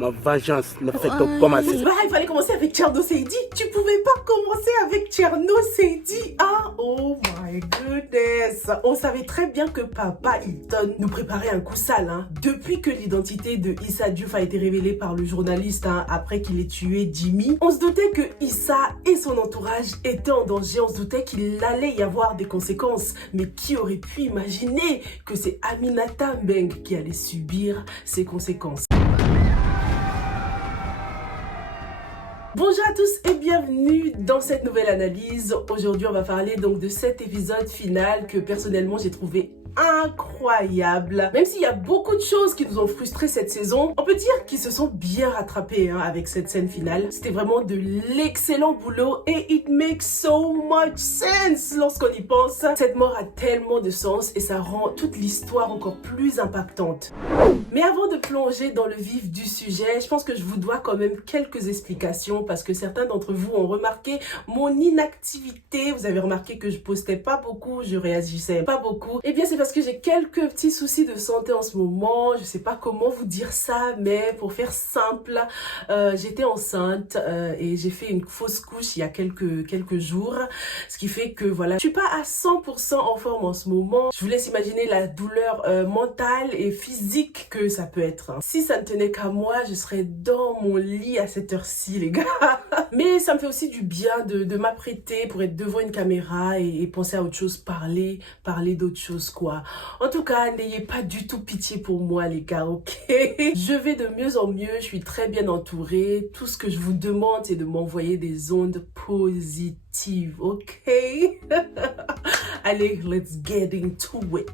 Ma vengeance ne fait que commencer. Bah, il fallait commencer avec Tcherno Seyddi. Tu pouvais pas commencer avec Tcherno Seyddi, hein? Oh my goodness. On savait très bien que Papa Hilton nous préparait un coup sale, hein. Depuis que l'identité de Issa Diouf a été révélée par le journaliste, hein, après qu'il ait tué Jimmy, on se doutait que Issa et son entourage étaient en danger. On se doutait qu'il allait y avoir des conséquences. Mais qui aurait pu imaginer que c'est Aminata Mbengue qui allait subir ces conséquences? Bonjour à tous et bienvenue dans cette nouvelle analyse. Aujourd'hui, on va parler donc de cet épisode final que personnellement j'ai trouvé incroyable. Même s'il y a beaucoup de choses qui nous ont frustrés cette saison, on peut dire qu'ils se sont bien rattrapés, hein, avec cette scène finale. C'était vraiment de l'excellent boulot et it makes so much sense lorsqu'on y pense. Cette mort a tellement de sens et ça rend toute l'histoire encore plus impactante. Mais avant de plonger dans le vif du sujet, je pense que je vous dois quand même quelques explications parce que certains d'entre vous ont remarqué mon inactivité. Vous avez remarqué que je postais pas beaucoup, je réagissais pas beaucoup. Eh bien, c'est parce que j'ai quelques petits soucis de santé en ce moment. Je sais pas comment vous dire ça, mais pour faire simple, j'étais enceinte et j'ai fait une fausse couche il y a quelques jours. Ce qui fait que voilà, je suis pas à 100% en forme en ce moment. Je vous laisse imaginer la douleur mentale et physique que ça peut être. Si ça ne tenait qu'à moi, je serais dans mon lit à cette heure-ci, les gars. Mais ça me fait aussi du bien de m'apprêter pour être devant une caméra et penser à autre chose, parler d'autre chose, quoi. En tout cas, n'ayez pas du tout pitié pour moi, les gars, ok? Je vais de mieux en mieux, je suis très bien entourée. Tout ce que je vous demande, c'est de m'envoyer des ondes positives, ok? Allez, let's get into it.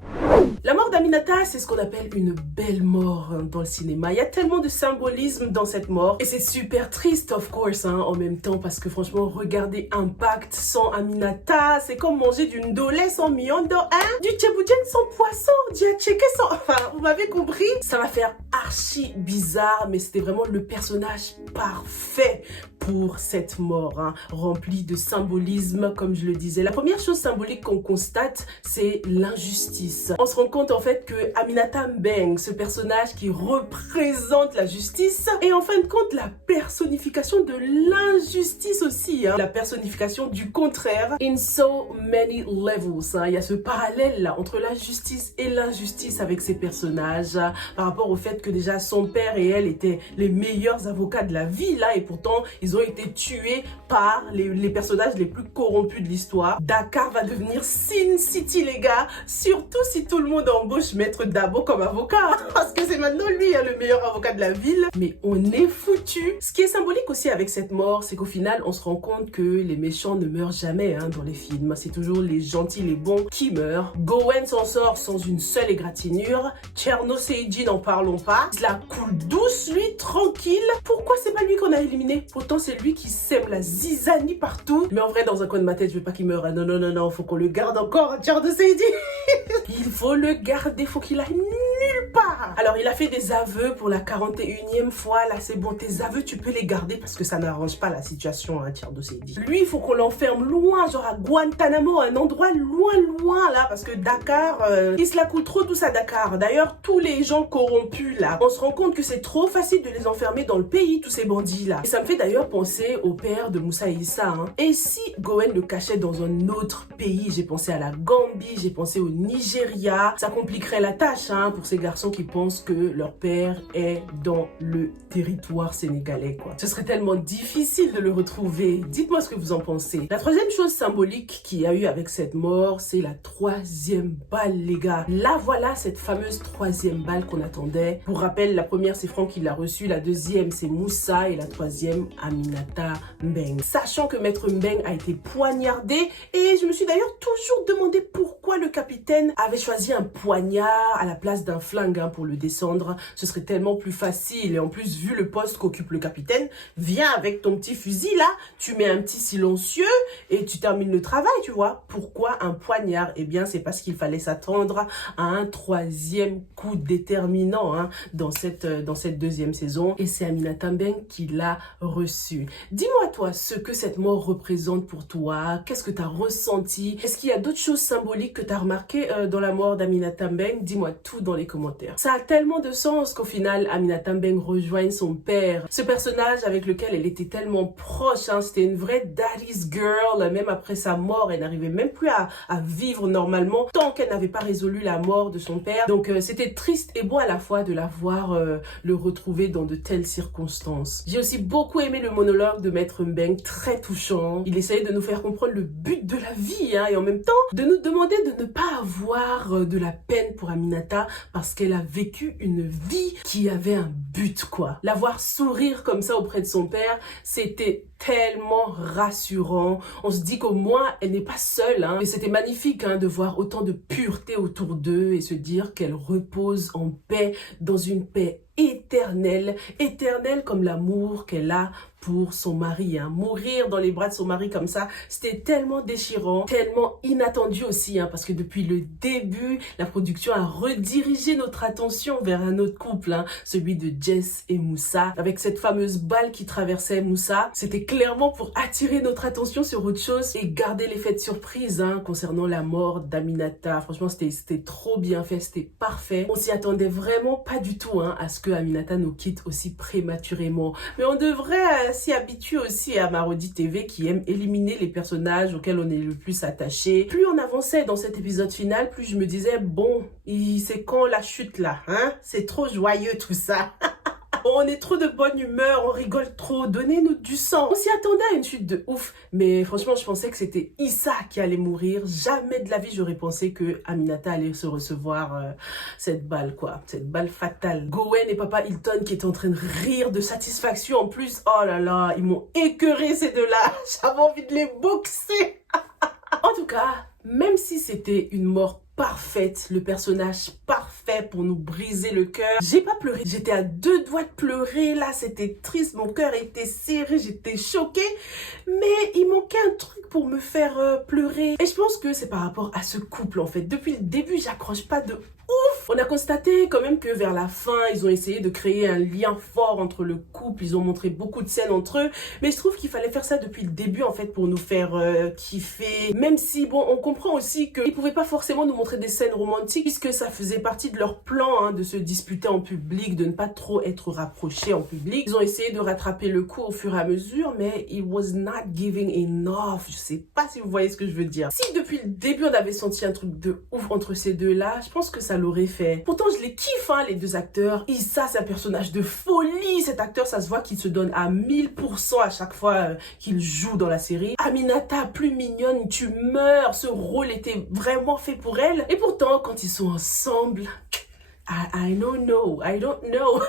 La mort d'Aminata, c'est ce qu'on appelle une belle mort dans le cinéma. Il y a tellement de symbolisme dans cette mort. Et c'est super triste, of course, hein, en même temps, parce que franchement, regarder Impact sans Aminata, c'est comme manger d'une dolée sans miondo, hein? Du tchéboudjen sans poisson, du tchéké sans... Enfin, vous m'avez compris? Ça va faire archi bizarre, mais c'était vraiment le personnage parfait pour cette mort, hein, remplie de symbolisme, comme je le disais. La première chose symbolique qu'on constate, c'est l'injustice. On se rend compte en fait que Aminata Mbengue, ce personnage qui représente la justice, est en fin de compte la personnification de l'injustice aussi, hein, la personnification du contraire. In so many levels, hein. Il y a ce parallèle là entre la justice et l'injustice avec ces personnages, hein, par rapport au fait que déjà son père et elle étaient les meilleurs avocats de la ville, là, et pourtant ils ont été tués par les personnages les plus corrompus de l'histoire. Dakar va devenir Sin City, les gars, surtout si tout le monde embauche Maître Dabo comme avocat, parce que c'est maintenant lui, hein, le meilleur avocat de la ville. Mais on est foutu. Ce qui est symbolique aussi avec cette mort, c'est qu'au final, on se rend compte que les méchants ne meurent jamais, hein, dans les films. C'est toujours les gentils, les bons qui meurent. Gowen s'en sort sans une seule égratignure. Tcherno Seyddi, n'en parlons pas. Il la coule douce, lui, tranquille. Pourquoi c'est pas lui qu'on a éliminé? Pourtant, c'est lui qui sème la zizanie partout. Mais en vrai, dans un coin de ma tête, je veux pas qu'il meure. Non, non, non, non, faut qu'on le garde encore, Tcherno Seyddi. Il faut le garder, faut qu'il aille nulle part. Alors, il a fait des aveux pour la 41e fois. Là, c'est bon, tes aveux, tu peux les garder parce que ça n'arrange pas la situation, hein, Tcherno Seyddi. Lui, il faut qu'on l'enferme loin, genre à Guantanamo, un endroit loin, là, parce que Dakar, il se la coule trop tous à Dakar. D'ailleurs, tous les gens corrompus, là, on se rend compte que c'est trop facile de les enfermer dans le pays, tous ces bandits, là. Et ça me fait d'ailleurs penser au père de Moussa Issa, hein. Et si Gowen le cachait dans un autre pays? J'ai pensé à la Gambie, j'ai pensé au Nigeria. Ça compliquerait la tâche, hein, pour ces garçons qui pensent que leur père est dans le territoire sénégalais, quoi. Ce serait tellement difficile de le retrouver. Dites-moi ce que vous en pensez. La troisième chose symbolique qu'il y a eu avec cette mort, c'est la troisième balle, les gars. Là, voilà cette fameuse troisième balle qu'on attendait. Pour rappel, la première, c'est Franck qui l'a reçue. La deuxième, c'est Moussa. Et la troisième, Aminata Mbengue. Sachant que Maître Mbengue a été poignardé. Et je me suis d'ailleurs toujours demandé pourquoi le capitaine avait choisi un poignard à la place d'un flingue, hein, pour le descendre. Ce serait tellement plus facile. Et en plus, vu le poste qu'occupe le capitaine, viens avec ton petit fusil là, tu mets un petit silencieux et tu termines le travail, tu vois. Pourquoi un poignard? Eh bien, c'est parce qu'il fallait s'attendre à un troisième coup déterminant, hein, dans cette deuxième saison. Et c'est Aminata Mbengue qui l'a reçu. Dis-moi, toi, ce que cette mort représente pour toi. Qu'est-ce que tu as ressenti? Est-ce qu'il y a d'autres choses symboliques que tu as remarquées dans la mort d'Aminata Mbengue? Dis-moi tout dans les les commentaires. Ça a tellement de sens qu'au final, Aminata Mbengue rejoigne son père. Ce personnage avec lequel elle était tellement proche, hein, c'était une vraie daddy's girl. Même après sa mort, elle n'arrivait même plus à vivre normalement tant qu'elle n'avait pas résolu la mort de son père. Donc c'était triste et beau à la fois de la voir le retrouver dans de telles circonstances. J'ai aussi beaucoup aimé le monologue de Maître Mbengue, très touchant. Il essayait de nous faire comprendre le but de la vie, hein, et en même temps de nous demander de ne pas avoir de la peine pour Aminata parce qu'elle a vécu une vie qui avait un but, quoi. La voir sourire comme ça auprès de son père, c'était tellement rassurant. On se dit qu'au moins elle n'est pas seule, hein. Et c'était magnifique, hein, de voir autant de pureté autour d'eux et se dire qu'elle repose en paix, dans une paix éternelle, éternelle comme l'amour qu'elle a pour son mari, hein. Mourir dans les bras de son mari comme ça, c'était tellement déchirant, tellement inattendu aussi, hein, parce que depuis le début, la production a redirigé notre attention vers un autre couple, hein, celui de Jess et Moussa, avec cette fameuse balle qui traversait Moussa. C'était clairement pour attirer notre attention sur autre chose et garder l'effet de surprise, hein, concernant la mort d'Aminata. Franchement, c'était trop bien fait, c'était parfait. On s'y attendait vraiment pas du tout, hein, à ce que Aminata nous quitte aussi prématurément. Mais on devrait s'y habituer aussi à Marodi TV qui aime éliminer les personnages auxquels on est le plus attaché. Plus on avançait dans cet épisode final, plus je me disais, bon, c'est quand la chute là, hein? C'est trop joyeux tout ça. On est trop de bonne humeur, on rigole trop, donnez-nous du sang. On s'y attendait à une chute de ouf, mais franchement, je pensais que c'était Issa qui allait mourir. Jamais de la vie, j'aurais pensé que Aminata allait se recevoir cette balle, quoi. Cette balle fatale. Gowen et Papa Hilton qui étaient en train de rire de satisfaction en plus. Oh là là, ils m'ont écœuré ces deux-là. J'avais envie de les boxer. En tout cas, même si c'était une mort parfaite, le personnage parfait pour nous briser le cœur, j'ai pas pleuré. J'étais à deux doigts de pleurer, là, c'était triste, mon cœur était serré, j'étais choquée, mais il manquait un truc pour me faire pleurer. Et je pense que c'est par rapport à ce couple, en fait. Depuis le début, j'accroche pas de ouf. On a constaté quand même que vers la fin, ils ont essayé de créer un lien fort entre le couple, ils ont montré beaucoup de scènes entre eux, mais je trouve qu'il fallait faire ça depuis le début, en fait, pour nous faire kiffer. Même si, bon, on comprend aussi qu'ils pouvaient pas forcément nous montrer des scènes romantiques, puisque ça faisait partie de leur plan, hein, de se disputer en public, de ne pas trop être rapprochés en public. Ils ont essayé de rattraper le coup au fur et à mesure, mais it was not giving enough. Je sais pas si vous voyez ce que je veux dire. Si depuis le début, on avait senti un truc de ouf entre ces deux-là, je pense que ça l'aurait fait. Pourtant, je les kiffe, hein, les deux acteurs. Issa, c'est un personnage de folie. Cet acteur, ça se voit qu'il se donne à 1000% à chaque fois qu'il joue dans la série. Aminata, plus mignonne, tu meurs. Ce rôle était vraiment fait pour elle. Et pourtant, quand ils sont ensemble, I don't know. I don't know.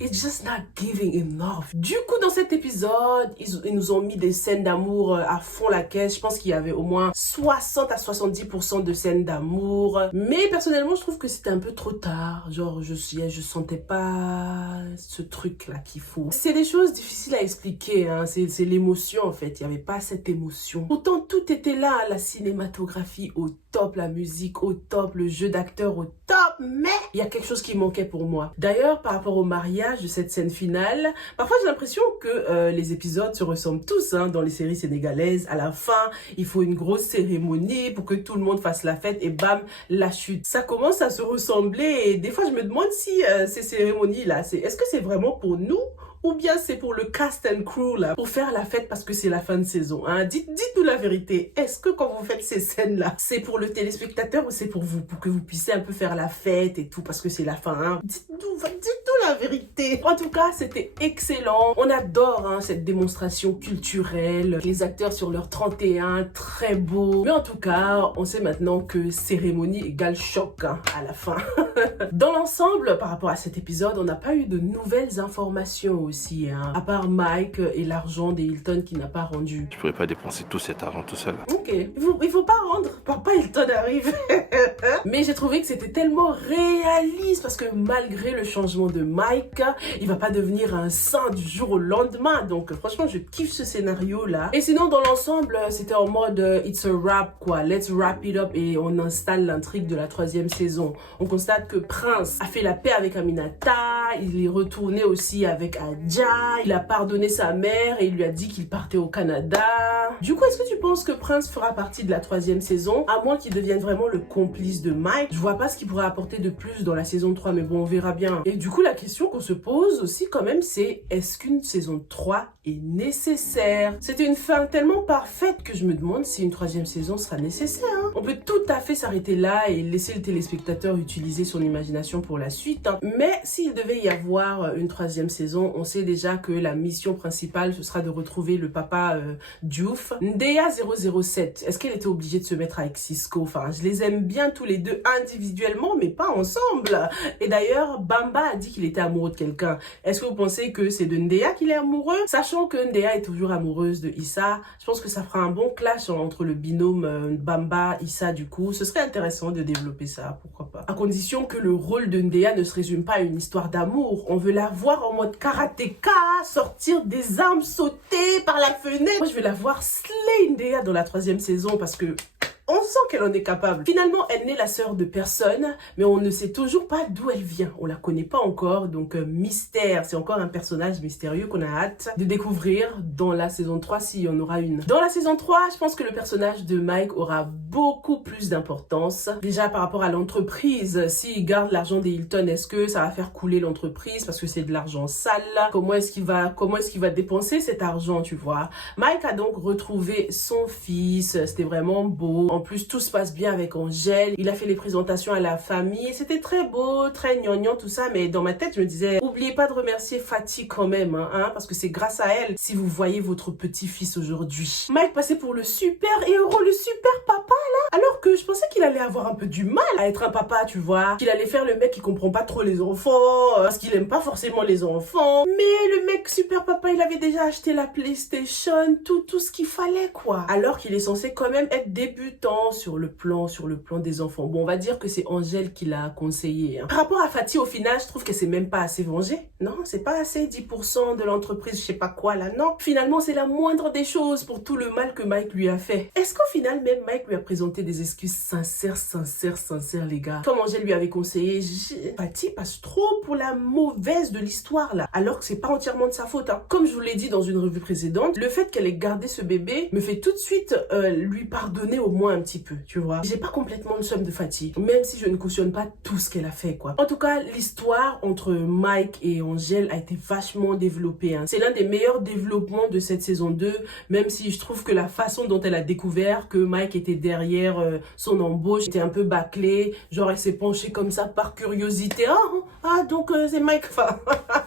It's just not giving enough. Du coup, dans cet épisode, ils nous ont mis des scènes d'amour à fond la caisse. Je pense qu'il y avait au moins 60 à 70% de scènes d'amour. Mais personnellement, je trouve que c'était un peu trop tard. Genre, je sentais pas ce truc-là qu'il faut. C'est des choses difficiles à expliquer, hein. C'est l'émotion, en fait. Il n'y avait pas cette émotion. Pourtant, tout était là. La cinématographie au top, la musique au top, le jeu d'acteur au top. Mais il y a quelque chose qui manquait pour moi. D'ailleurs, par rapport au mariage de cette scène finale, parfois j'ai l'impression que les épisodes se ressemblent tous, hein, dans les séries sénégalaises. À la fin, il faut une grosse cérémonie pour que tout le monde fasse la fête et bam, la chute. Ça commence à se ressembler et des fois je me demande si ces cérémonies-là, est-ce que c'est vraiment pour nous ou bien c'est pour le cast and crew là, pour faire la fête parce que c'est la fin de saison, hein? Dites-nous la vérité. Est-ce que quand vous faites ces scènes-là, c'est pour le téléspectateur ou c'est pour vous, pour que vous puissiez un peu faire la fête et tout parce que c'est la fin, hein? Dites-nous la vérité. En tout cas, c'était excellent. On adore, hein, cette démonstration culturelle. Les acteurs sur leur 31, très beau. Mais en tout cas, on sait maintenant que cérémonie égale choc, hein, à la fin. Dans l'ensemble, par rapport à cet épisode, on n'a pas eu de nouvelles informations aussi, hein, à part Mike et l'argent des Hilton qui n'a pas rendu. Je pourrais pas dépenser tout cet argent tout seul. Ok, il faut pas rendre, Papa Hilton arrive. Mais j'ai trouvé que c'était tellement réaliste parce que malgré le changement de Mike, il va pas devenir un saint du jour au lendemain. Donc franchement, je kiffe ce scénario là. Et sinon, dans l'ensemble, c'était en mode it's a wrap, quoi. Let's wrap it up et on installe l'intrigue de la 3e saison. On constate que Prince a fait la paix avec Aminata, il est retourné aussi avec Adja, il a pardonné sa mère et il lui a dit qu'il partait au Canada. Du coup, est-ce que tu penses que Prince fera partie de la 3e saison, à moins qu'il devienne vraiment le complice de Mike? Je vois pas ce qu'il pourrait apporter de plus dans la saison 3, mais bon, on verra bien. Et du coup, la question qu'on se pose aussi quand même, c'est est-ce qu'une saison 3 est nécessaire? C'était une fin tellement parfaite que je me demande si une 3e saison sera nécessaire. On peut tout à fait s'arrêter là et laisser le téléspectateur utiliser son imagination pour la suite. Mais s'il devait y avoir une 3e saison, on sait déjà que la mission principale, ce sera de retrouver le papa Diouf. Ndeya 007, est-ce qu'elle était obligée de se mettre avec Cisco? Enfin, je les aime bien tous les deux individuellement, mais pas ensemble. Et d'ailleurs, Bamba a dit qu'il était amoureux de quelqu'un. Est-ce que vous pensez que c'est de Ndeya qu'il est amoureux? Sachant que Ndeya est toujours amoureuse de Issa, je pense que ça fera un bon clash entre le binôme Bamba-Issa du coup. Ce serait intéressant de développer ça, pourquoi pas. À condition que le rôle de Ndeya ne se résume pas à une histoire d'amour. On veut la voir en mode karatéka, sortir des armes, sauter par la fenêtre. Moi, je vais la voir slay Ndeya dans la 3e saison parce que on sent qu'elle en est capable. Finalement, elle n'est la sœur de personne, mais on ne sait toujours pas d'où elle vient. On la connaît pas encore, donc mystère. C'est encore un personnage mystérieux qu'on a hâte de découvrir dans la saison 3, s'il y en aura une. Dans la saison 3, je pense que le personnage de Mike aura beaucoup plus d'importance. Déjà par rapport à l'entreprise, s'il garde l'argent des Hilton, est-ce que ça va faire couler l'entreprise parce que c'est de l'argent sale? Comment est-ce qu'il va dépenser cet argent, tu vois? Mike a donc retrouvé son fils, c'était vraiment beau. En plus, tout se passe bien avec Angèle. Il a fait les présentations à la famille. C'était très beau, très gnangnan, tout ça. Mais dans ma tête, je me disais, oubliez pas de remercier Fatih quand même, parce que c'est grâce à elle si vous voyez votre petit-fils aujourd'hui. Mike passait pour le super héros, le super papa, là. Alors que je pensais qu'il allait avoir un peu du mal à être un papa, tu vois. Qu'il allait faire le mec qui comprend pas trop les enfants, parce qu'il aime pas forcément les enfants. Mais le mec super papa, il avait déjà acheté la PlayStation, tout ce qu'il fallait, quoi. Alors qu'il est censé quand même être débutant sur le plan des enfants. Bon, on va dire que c'est Angèle qui l'a conseillé. Par rapport à Fatih, au final, je trouve que c'est même pas assez vengé. Non, c'est pas assez 10% de l'entreprise, je sais pas quoi là, non. Finalement, c'est la moindre des choses pour tout le mal que Mike lui a fait. Est-ce qu'au final, même Mike lui a présenté des excuses sincères, les gars? Comme Angèle lui avait conseillé, Fatih passe trop pour la mauvaise de l'histoire là, alors que c'est pas entièrement de sa faute. Comme je vous l'ai dit dans une revue précédente, le fait qu'elle ait gardé ce bébé me fait tout de suite lui pardonner au moins un petit peu, tu vois. J'ai pas complètement le somme de Fatih, même si je ne cautionne pas tout ce qu'elle a fait, quoi. En tout cas, l'histoire entre Mike et Angèle a été vachement développée. C'est l'un des meilleurs développements de cette saison 2, même si je trouve que la façon dont elle a découvert que Mike était derrière son embauche était un peu bâclée. Genre, elle s'est penchée comme ça par curiosité. Donc c'est Mike. Enfin,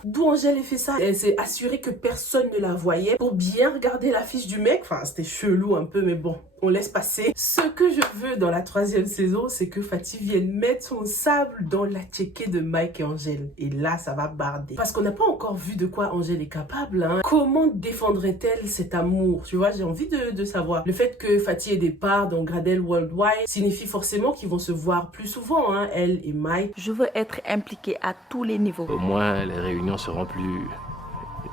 d'où Angèle a fait ça? Elle s'est assurée que personne ne la voyait pour bien regarder la fiche du mec. Enfin, c'était chelou un peu, mais bon. On laisse passer. Ce que je veux dans la 3e saison, c'est que Fatih vienne mettre son sable dans la tchéké de Mike et Angèle. Et là, ça va barder. Parce qu'on n'a pas encore vu de quoi Angèle est capable. Comment défendrait-elle cet amour? Tu vois, j'ai envie de savoir. Le fait que Fatih ait des parts dans Gradel Worldwide signifie forcément qu'ils vont se voir plus souvent, elle et Mike. Je veux être impliquée à tous les niveaux. Au moins, les réunions seront plus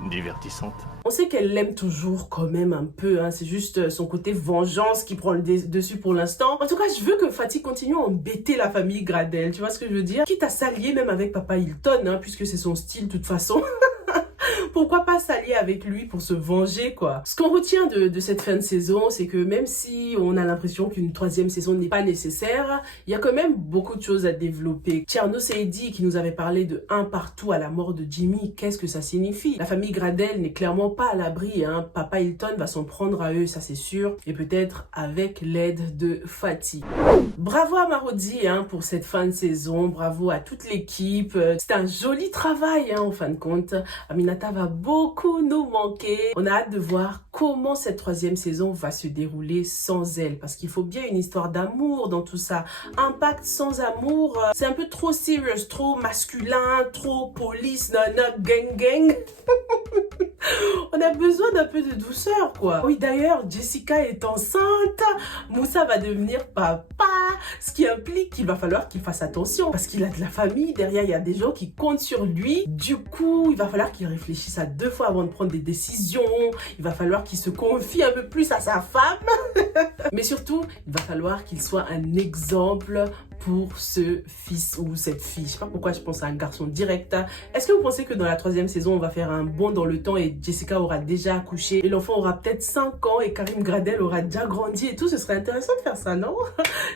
divertissantes. On sait qu'elle l'aime toujours quand même un peu, c'est juste son côté vengeance qui prend le dessus pour l'instant. En tout cas, je veux que Fatih continue à embêter la famille Gradel, tu vois ce que je veux dire? Quitte à s'allier même avec Papa Hilton, puisque c'est son style de toute façon. Pourquoi pas s'allier avec lui pour se venger, quoi. Ce qu'on retient de cette fin de saison, c'est que même si on a l'impression qu'une 3e saison n'est pas nécessaire, il y a quand même beaucoup de choses à développer. Tcherno Seidi qui nous avait parlé de un partout à la mort de Jimmy, qu'est-ce que ça signifie? La famille Gradel n'est clairement pas à l'abri, Papa Hilton va s'en prendre à eux, ça c'est sûr, et peut-être avec l'aide de Fatih. Bravo à Marodi pour cette fin de saison, bravo à toute l'équipe. C'était un joli travail en fin de compte. Aminata va beaucoup nous manquer. On a hâte de voir comment cette 3e saison va se dérouler sans elle, parce qu'il faut bien une histoire d'amour dans tout ça. Impact sans amour, c'est un peu trop serious, trop masculin, trop police, gang. On a besoin d'un peu de douceur, quoi. Oui, d'ailleurs, Jessica est enceinte. Moussa va devenir papa, ce qui implique qu'il va falloir qu'il fasse attention parce qu'il a de la famille. Derrière, il y a des gens qui comptent sur lui. Du coup, il va falloir qu'il réfléchisse à 2 fois avant de prendre des décisions. Il va falloir qu'il se confie un peu plus à sa femme. Mais surtout, il va falloir qu'il soit un exemple pour ce fils ou cette fille. Je sais pas pourquoi je pense à un garçon direct. Est-ce que vous pensez que dans la 3e saison, on va faire un bond dans le temps et Jessica aura déjà accouché et l'enfant aura peut-être 5 ans et Karim Gradel aura déjà grandi et tout? Ce serait intéressant de faire ça, non?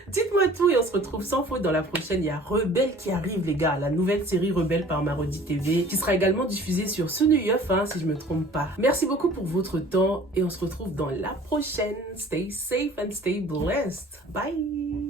Dites-moi tout et on se retrouve sans faute dans la prochaine. Il y a Rebelle qui arrive, les gars. La nouvelle série Rebelle par Marodi TV qui sera également diffusée sur Sunuyuf, si je me trompe pas. Merci beaucoup pour votre temps et on se retrouve dans la prochaine. Stay safe and stay blessed. Bye!